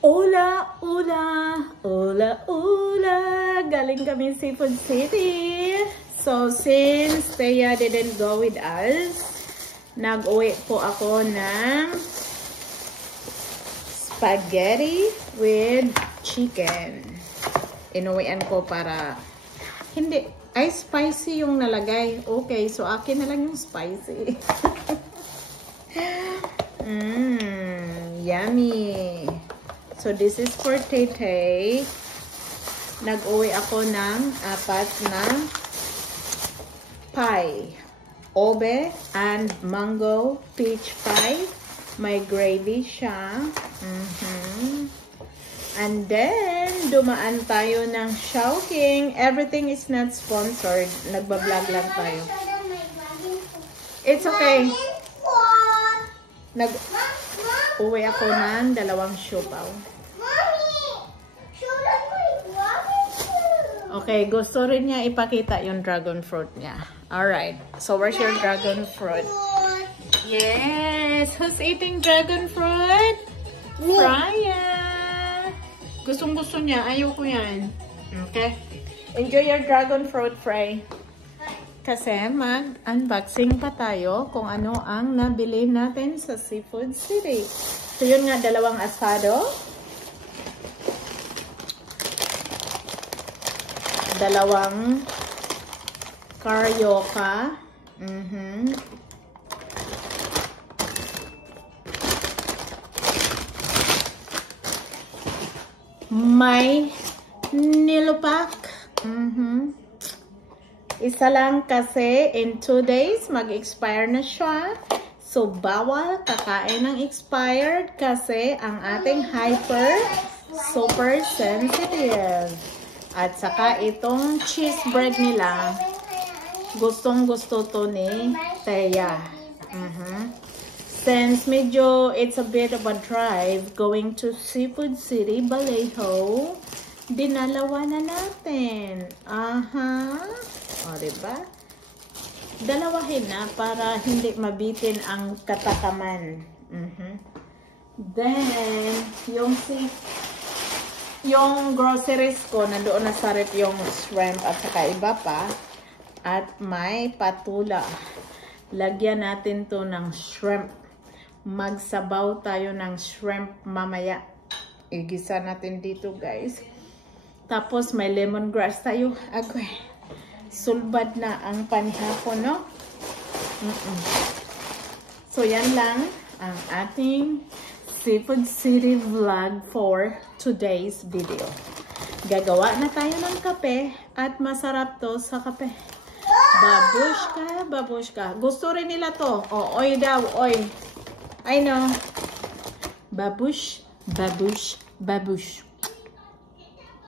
Hola, hola, hola, hola. Galing kami Seafood City. So, since Thea didn't go with us, nag-uwi po ako ng spaghetti with chicken. Inuwian ko para hindi, ay spicy yung nalagay. Okay, so akin na lang yung spicy. Yummy. So this is for Tay-Tay. Nag-uwi ako ng 4 na pie. Obe and mango peach pie. May gravy siya. And then, dumaan tayo ng Chowking. Everything is not sponsored. Nagbablog lang tayo. It's okay. Uwi ako ng 2 siopaw. Okay, gusto rin niya ipakita yung dragon fruit niya. Alright, so where's your dragon fruit? Yes! Who's eating dragon fruit? Freya! Gustong-gusto niya. Ayoko yan. Okay? Enjoy your dragon fruit, Frey. Kasi mag-unboxing pa tayo kung ano ang nabili natin sa Seafood City. So yun nga, 2 asado. 2 carioca. May nilupak. Isa lang kasi in 2 days mag-expire na siya. So bawal kakain ng expired kasi ang ating hyper super sensitive. At saka itong cheese bread nila, gustong-gusto to ni Thea. Since medyo it's a bit of a drive going to Seafood City, Vallejo, dinalawa na natin. O, diba? Dalawahin na para hindi mabitin ang katakaman. Then, yung groceries ko, nandoon na sa rep yung shrimp at saka iba pa. At may patula. Lagyan natin to ng shrimp. Magsabaw tayo ng shrimp mamaya. Igisa natin dito, guys. Tapos may lemongrass tayo. Agoy. Sulbad na ang panihapon, no? So, yan lang ang ating Seafood City vlog for today's video. Gagawa na tayo ng kape at masarap to sa kape. Babushka, babushka. Gusto rin nila to. O, oy daw, oy. I know. Babush, babush, babush.